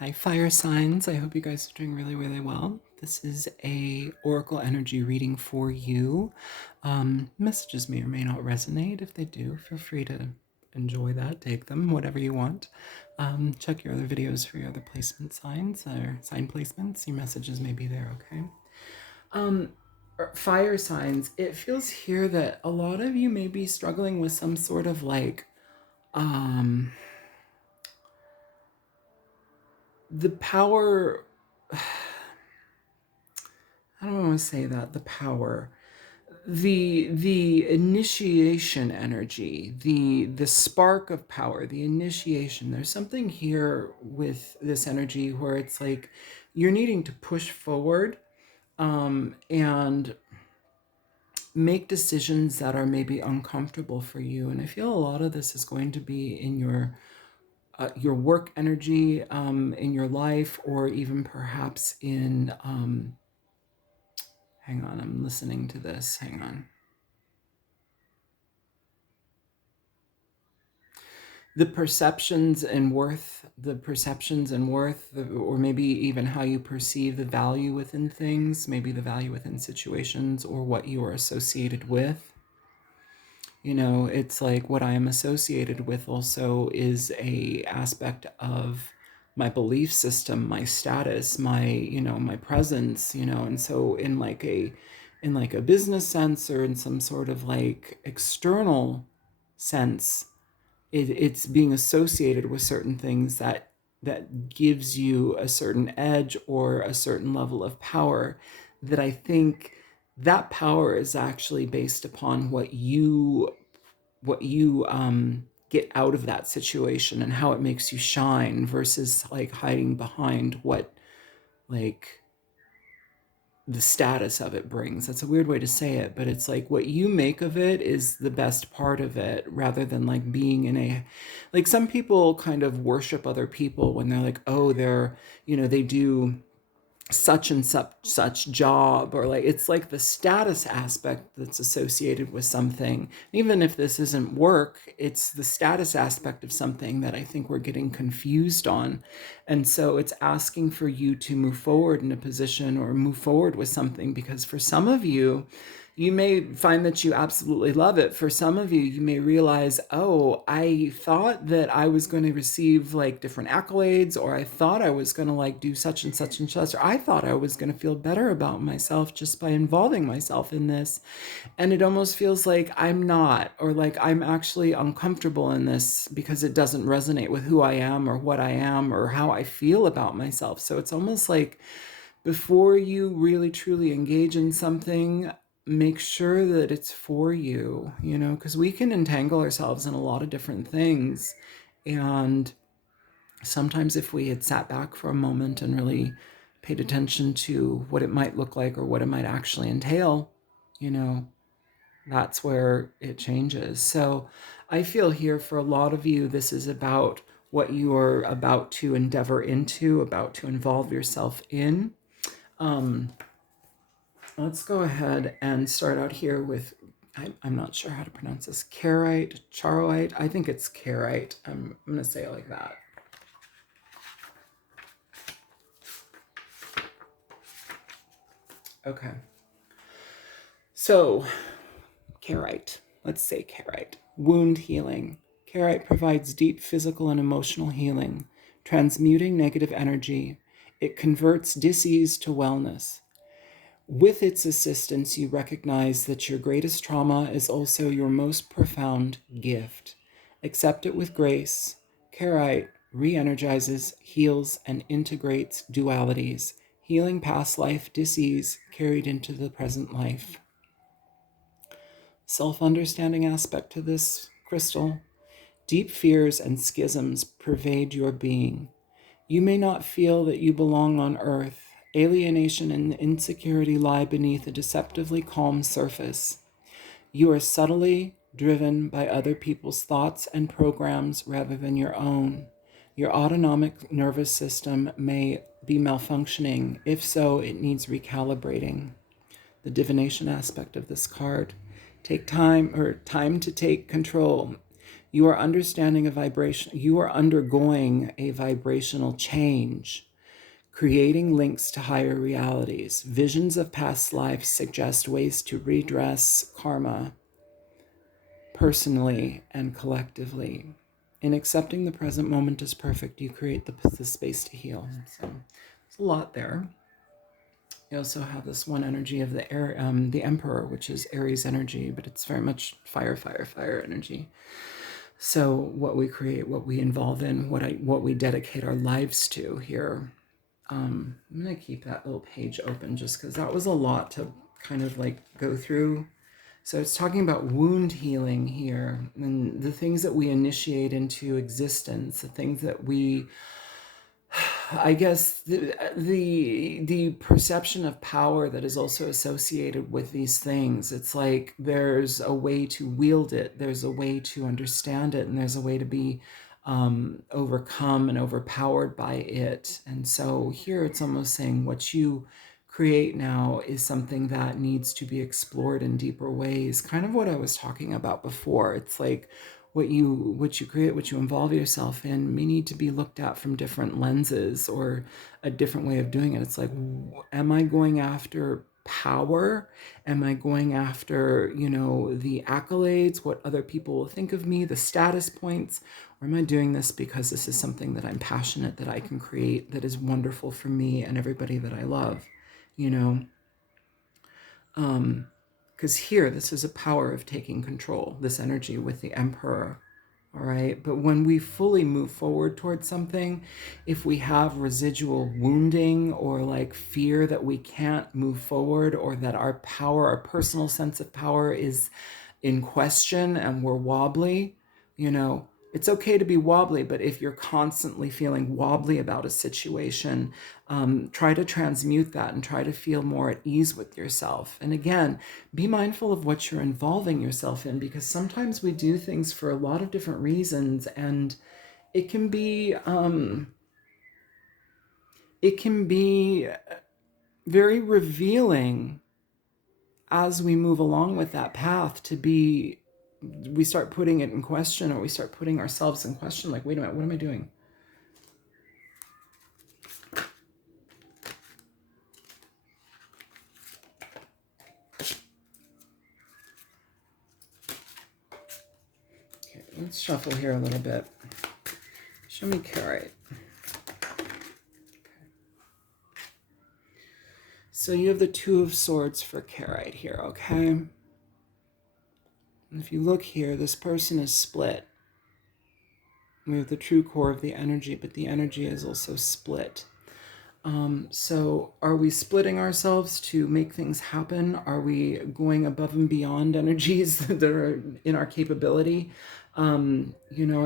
Hi, fire signs. I hope you guys are doing really, really well. This is a oracle energy reading for you. Messages may or may not resonate. If they do, feel free to enjoy that, take them, whatever you want. Check your other videos for your other placement signs or sign placements. Your messages may be there, okay? Fire signs. It feels here that a lot of you may be struggling with some sort of the power. I don't want to say that, the power, the initiation energy, the spark of power, the initiation. There's something here with this energy where it's like you're needing to push forward and make decisions that are maybe uncomfortable for you. And I feel a lot of this is going to be in your work energy, in your life, or even perhaps in hang on, I'm listening to this. Hang on. The perceptions and worth, or maybe even how you perceive the value within things, maybe the value within situations or what you are associated with. You know, it's like what I am associated with also is a aspect of my belief system, my status, my presence, and so in like a business sense or in some sort of like external sense, it's being associated with certain things that gives you a certain edge or a certain level of power, that I think that power is actually based upon what you get out of that situation and how it makes you shine versus like hiding behind what like the status of it brings. That's a weird way to say it, but it's like what you make of it is the best part of it, rather than like being in a, like some people kind of worship other people when they're like, oh, they do such and such job, or like it's like the status aspect that's associated with something. Even if this isn't work, it's the status aspect of something that I think we're getting confused on. And so it's asking for you to move forward in a position or move forward with something, because for some of you, you may find that you absolutely love it. For some of you, you may realize, oh, I thought that I was going to receive like different accolades, or I thought I was going to like do such and such and such, or I thought I was going to feel better about myself just by involving myself in this. And it almost feels like I'm not, or like I'm actually uncomfortable in this because it doesn't resonate with who I am or what I am or how I feel about myself. So it's almost like before you really truly engage in something, make sure that it's for you, because we can entangle ourselves in a lot of different things. And sometimes if we had sat back for a moment and really paid attention to what it might look like or what it might actually entail, you know, that's where it changes. So I feel here for a lot of you, this is about what you are about to endeavor into, about to involve yourself in. Let's go ahead and start out here with, I'm not sure how to pronounce this, Carite, Charoite. I think it's Carite. I'm going to say it like that. Okay. So, Carite. Let's say Carite. Wound healing. Carite provides deep physical and emotional healing, transmuting negative energy. It converts dis-ease to wellness. With its assistance, you recognize that your greatest trauma is also your most profound gift. Accept it with grace. Carite re-energizes, heals, and integrates dualities, healing past life dis-ease carried into the present life. Self-understanding aspect to this crystal. Deep fears and schisms pervade your being. You may not feel that you belong on Earth. Alienation and insecurity lie beneath a deceptively calm surface. You are subtly driven by other people's thoughts and programs rather than your own. Your autonomic nervous system may be malfunctioning. If so, it needs recalibrating. The divination aspect of this card. Time to take control. You are understanding a vibration. You are undergoing a vibrational change, creating links to higher realities. Visions of past lives suggest ways to redress karma personally and collectively. In accepting the present moment as perfect, you create the space to heal. So there's a lot there. You also have this one energy of the Emperor, which is Aries energy, but it's very much fire, fire, fire energy. So what we create, what we involve in, what we dedicate our lives to here. I'm gonna keep that little page open just because that was a lot to kind of like go through. So it's talking about wound healing here, and the things that we initiate into existence, the things that we, I guess, the perception of power that is also associated with these things. It's like there's a way to wield it, there's a way to understand it, and there's a way to be overcome and overpowered by it. And so here it's almost saying what you create now is something that needs to be explored in deeper ways. Kind of what I was talking about before. It's like what you create, what you involve yourself in may need to be looked at from different lenses or a different way of doing it. It's like, am I going after power? Am I going after, the accolades, what other people will think of me, the status points? Or am I doing this because this is something that I'm passionate that I can create, that is wonderful for me and everybody that I love, you know? Because here, this is a power of taking control, this energy with the Emperor. All right. But when we fully move forward towards something, if we have residual wounding or like fear that we can't move forward, or that our power, our personal sense of power is in question and we're wobbly, it's okay to be wobbly, but if you're constantly feeling wobbly about a situation, try to transmute that and try to feel more at ease with yourself. And again, be mindful of what you're involving yourself in, because sometimes we do things for a lot of different reasons, and it can be very revealing as we move along with that path we start putting it in question, or we start putting ourselves in question, like, wait a minute, what am I doing? Okay, let's shuffle here a little bit. Show me Carite. So you have the Two of Swords for Carite here, okay? And if you look here, this person is split. We have the true core of the energy, but the energy is also split. So are we splitting ourselves to make things happen? Are we going above and beyond energies that are in our capability? I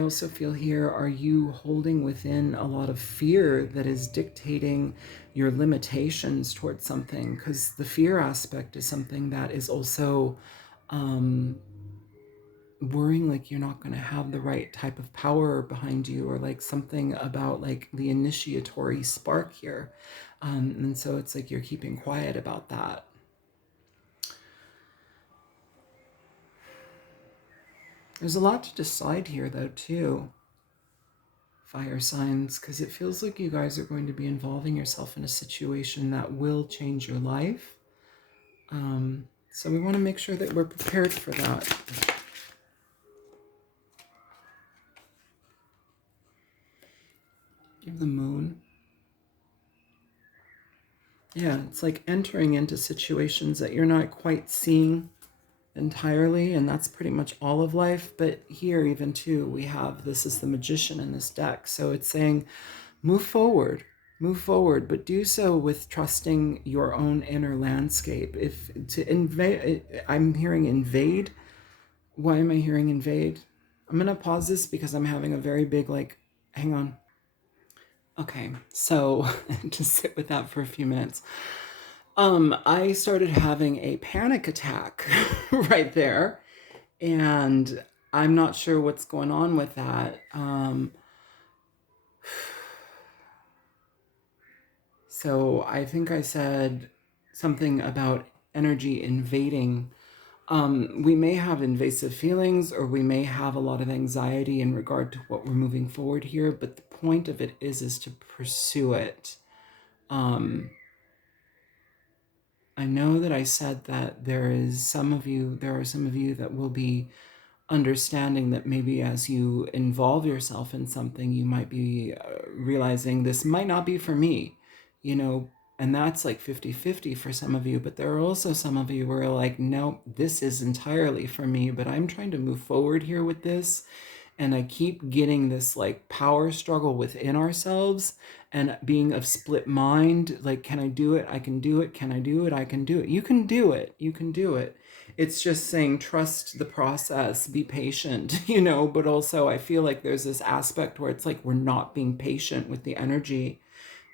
also feel here, are you holding within a lot of fear that is dictating your limitations towards something? Because the fear aspect is something that is also worrying like you're not going to have the right type of power behind you, or like something about like the initiatory spark here. And so it's like you're keeping quiet about that. There's a lot to decide here though too, fire signs, because it feels like you guys are going to be involving yourself in a situation that will change your life. So we want to make sure that we're prepared for that. Give the moon. Yeah, it's like entering into situations that you're not quite seeing entirely, and that's pretty much all of life. But here, even too, we have this is the Magician in this deck. So it's saying, move forward, but do so with trusting your own inner landscape. If to invade, I'm hearing invade. Why am I hearing invade? I'm gonna pause this because I'm having a very big hang on. Okay, so just sit with that for a few minutes. I started having a panic attack right there, and I'm not sure what's going on with that. So I think I said something about energy invading. We may have invasive feelings, or we may have a lot of anxiety in regard to what we're moving forward here, but the point of it is to pursue it. I know that I said that there are some of you that will be understanding that maybe as you involve yourself in something, you might be realizing this might not be for me, you know, and that's like 50-50 for some of you. But there are also some of you who are like, no, this is entirely for me, but I'm trying to move forward here with this. And I keep getting this like power struggle within ourselves and being of split mind. Like, can I do it? I can do it. Can I do it? I can do it. You can do it. You can do it. It's just saying, trust the process, be patient, but also I feel like there's this aspect where it's like we're not being patient with the energy,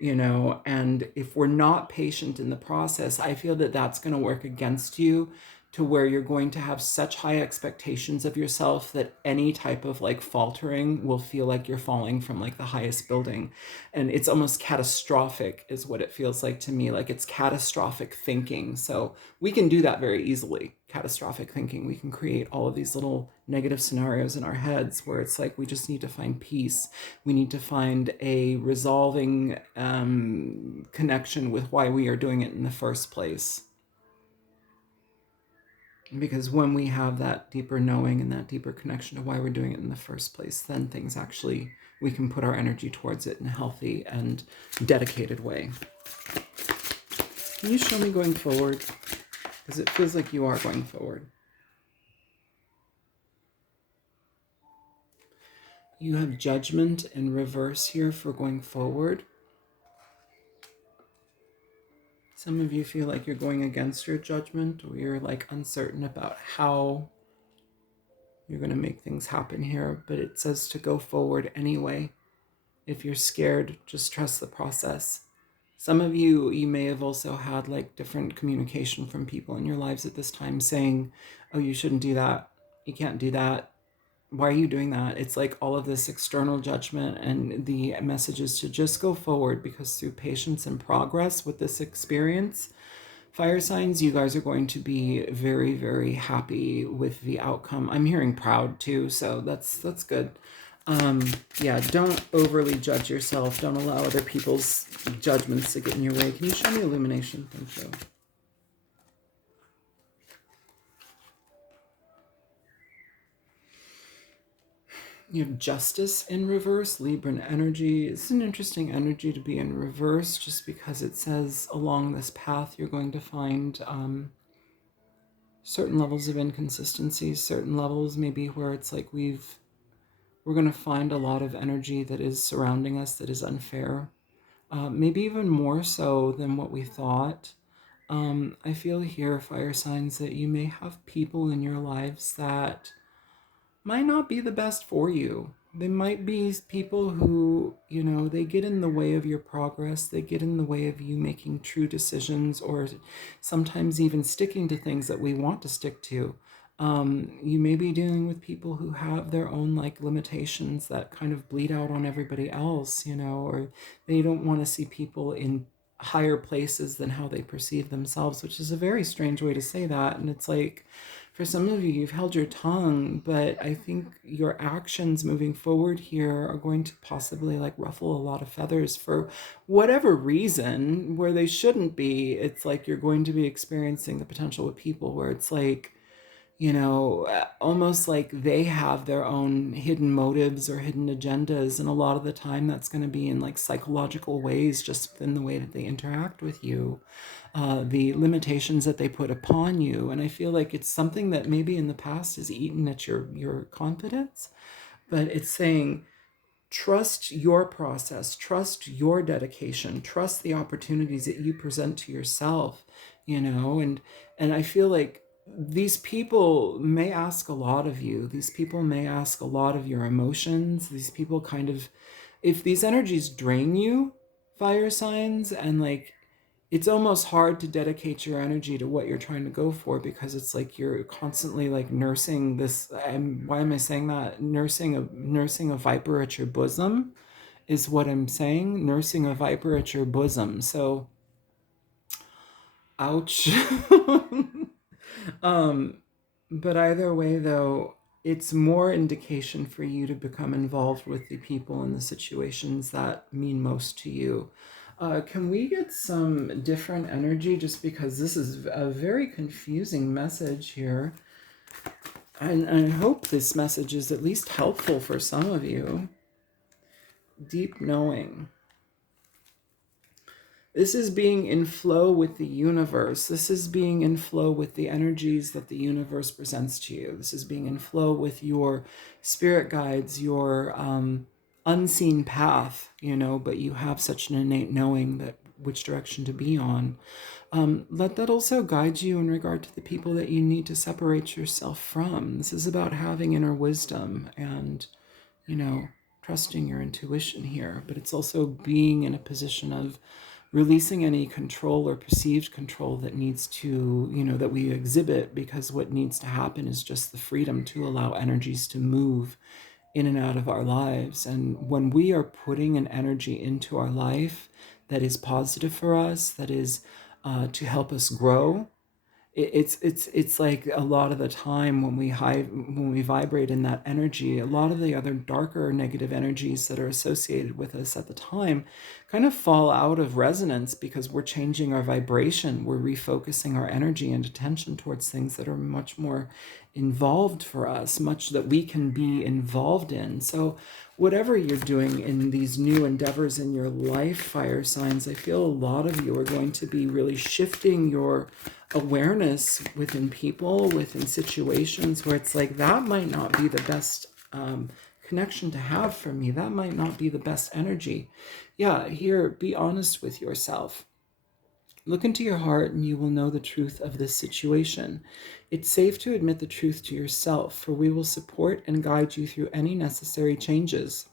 and if we're not patient in the process, I feel that that's going to work against you, to where you're going to have such high expectations of yourself that any type of like faltering will feel like you're falling from like the highest building. And it's almost catastrophic is what it feels like to me. Like it's catastrophic thinking. So we can do that very easily. Catastrophic thinking. We can create all of these little negative scenarios in our heads where it's like we just need to find peace. We need to find a resolving connection with why we are doing it in the first place. Because when we have that deeper knowing and that deeper connection to why we're doing it in the first place, then things actually, we can put our energy towards it in a healthy and dedicated way. Can you show me going forward? Because it feels like you are going forward. You have judgment in reverse here for going forward. Some of you feel like you're going against your judgment, or you're like uncertain about how you're going to make things happen here, but it says to go forward anyway. If you're scared, just trust the process. Some of you may have also had like different communication from people in your lives at this time saying, oh, you shouldn't do that. You can't do that. Why are you doing that? It's like all of this external judgment, and the message is to just go forward, because through patience and progress with this experience, fire signs, you guys are going to be very, very happy with the outcome. I'm hearing proud too, so that's good. Yeah, don't overly judge yourself. Don't allow other people's judgments to get in your way. Can you show me illumination? Thank you. You have justice in reverse, Libran energy. It's an interesting energy to be in reverse, just because it says along this path you're going to find certain levels of inconsistencies, certain levels maybe where it's like we're going to find a lot of energy that is surrounding us that is unfair, maybe even more so than what we thought. I feel here, fire signs, that you may have people in your lives that might not be the best for you. They might be people who, they get in the way of your progress. They get in the way of you making true decisions, or sometimes even sticking to things that we want to stick to. You may be dealing with people who have their own like limitations that kind of bleed out on everybody else, or they don't want to see people in higher places than how they perceive themselves, which is a very strange way to say that. And it's like, for some of you, you've held your tongue, but I think your actions moving forward here are going to possibly like ruffle a lot of feathers for whatever reason, where they shouldn't be. It's like you're going to be experiencing the potential with people where it's like, almost like they have their own hidden motives or hidden agendas. And a lot of the time that's going to be in like psychological ways, just in the way that they interact with you, the limitations that they put upon you. And I feel like it's something that maybe in the past has eaten at your confidence, but it's saying, trust your process, trust your dedication, trust the opportunities that you present to yourself, and I feel like these people may ask a lot of you. These people may ask a lot of your emotions. These people kind of, if these energies drain you, fire signs, and like it's almost hard to dedicate your energy to what you're trying to go for, because it's like you're constantly like nursing this, why am I saying that, nursing a viper at your bosom is what I'm saying. Nursing a viper at your bosom. So ouch. um But either way, though, it's more indication for you to become involved with the people and the situations that mean most to you. Can we get some different energy just because this is a very confusing message here? And I hope this message is at least helpful for some of you. Deep knowing. This is being in flow with the universe. This is being in flow with the energies that the universe presents to you. This is being in flow with your spirit guides, your unseen path, but you have such an innate knowing that which direction to be on. Let that also guide you in regard to the people that you need to separate yourself from. This is about having inner wisdom and, you know, trusting your intuition here, but it's also being in a position of releasing any control or perceived control that needs to, that we exhibit, because what needs to happen is just the freedom to allow energies to move in and out of our lives. And when we are putting an energy into our life that is positive for us, that is to help us grow, it's like a lot of the time when we vibrate in that energy, a lot of the other darker negative energies that are associated with us at the time kind of fall out of resonance, because we're changing our vibration, we're refocusing our energy and attention towards things that are much more involved for us, much that we can be involved in. So whatever you're doing in these new endeavors in your life, fire signs, I feel a lot of you are going to be really shifting your awareness within people, within situations where it's like, that might not be the best connection to have for me. That might not be the best energy. Yeah, here, be honest with yourself. Look into your heart and you will know the truth of this situation. It's safe to admit the truth to yourself, for we will support and guide you through any necessary changes.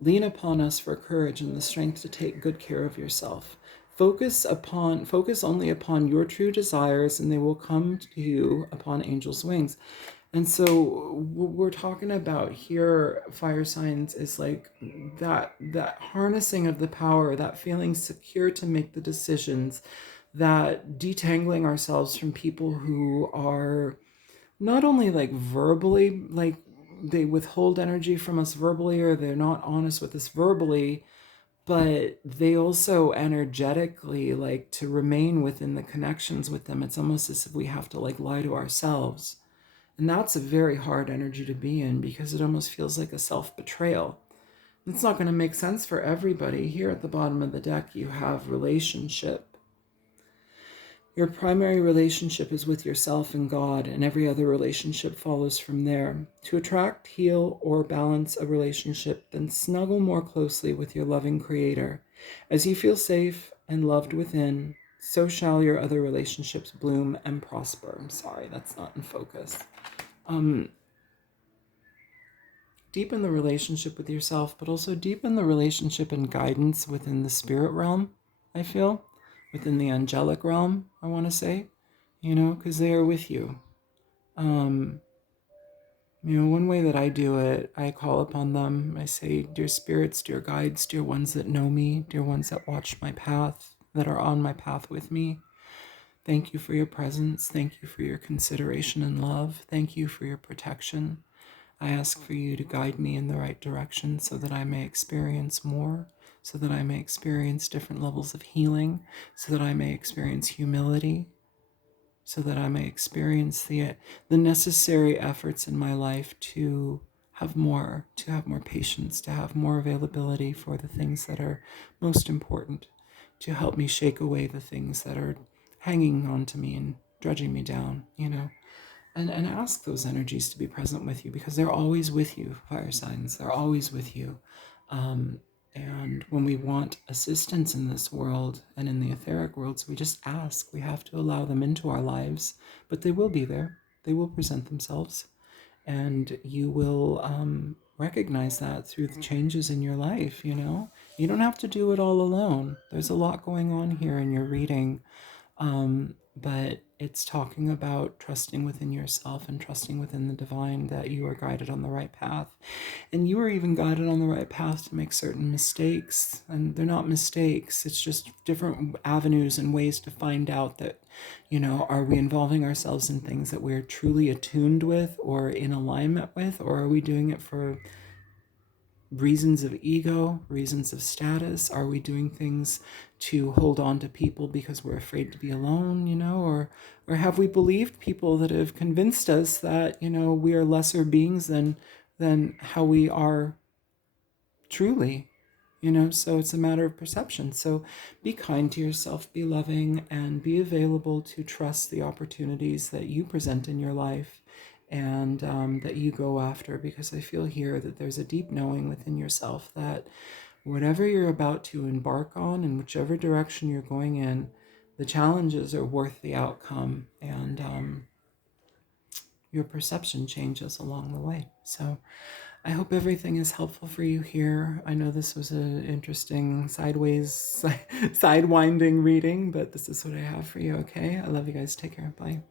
Lean upon us for courage and the strength to take good care of yourself. Focus only upon your true desires, and they will come to you upon angels' wings. And so what we're talking about here, fire signs, is like that harnessing of the power, that feeling secure to make the decisions, that detangling ourselves from people who are not only like verbally, like they withhold energy from us verbally, or they're not honest with us verbally, but they also energetically like to remain within the connections with them. It's almost as if we have to like lie to ourselves. And that's a very hard energy to be in, because it almost feels like a self-betrayal. It's not going to make sense for everybody. Here at the bottom of the deck, you have relationship. Your primary relationship is with yourself and God, and every other relationship follows from there. To attract, heal, or balance a relationship, then snuggle more closely with your loving Creator. As you feel safe and loved within, so shall your other relationships bloom and prosper. I'm sorry, that's not in focus. Deepen the relationship with yourself, but also deepen the relationship and guidance within the spirit realm, I feel, within the angelic realm, I want to say, because they are with you. One way that I do it, I call upon them. I say, dear spirits, dear guides, dear ones that know me, dear ones that watch my path, that are on my path with me. Thank you for your presence. Thank you for your consideration and love. Thank you for your protection. I ask for you to guide me in the right direction so that I may experience more, so that I may experience different levels of healing, so that I may experience humility, so that I may experience the necessary efforts in my life to have more patience, to have more availability for the things that are most important, to help me shake away the things that are hanging on to me and dredging me down, and ask those energies to be present with you, because they're always with you, fire signs. They're always with you. And when we want assistance in this world and in the etheric worlds, we just ask. We have to allow them into our lives, but they will be there. They will present themselves. And you will recognize that through the changes in your life, You don't have to do it all alone. There's a lot going on here in your reading. But it's talking about trusting within yourself and trusting within the divine that you are guided on the right path. And you are even guided on the right path to make certain mistakes. And they're not mistakes, it's just different avenues and ways to find out that, are we involving ourselves in things that we're truly attuned with or in alignment with, or are we doing it for reasons of ego, reasons of status? Are we doing things to hold on to people because we're afraid to be alone, or have we believed people that have convinced us that, we are lesser beings than how we are truly? So it's a matter of perception. So be kind to yourself, be loving, and be available to trust the opportunities that you present in your life, and that you go after, because I feel here that there's a deep knowing within yourself that whatever you're about to embark on and whichever direction you're going in, the challenges are worth the outcome, and your perception changes along the way. So I hope everything is helpful for you here. I know this was an interesting sidewinding reading, but this is what I have for you, okay? I love you guys. Take care. Bye.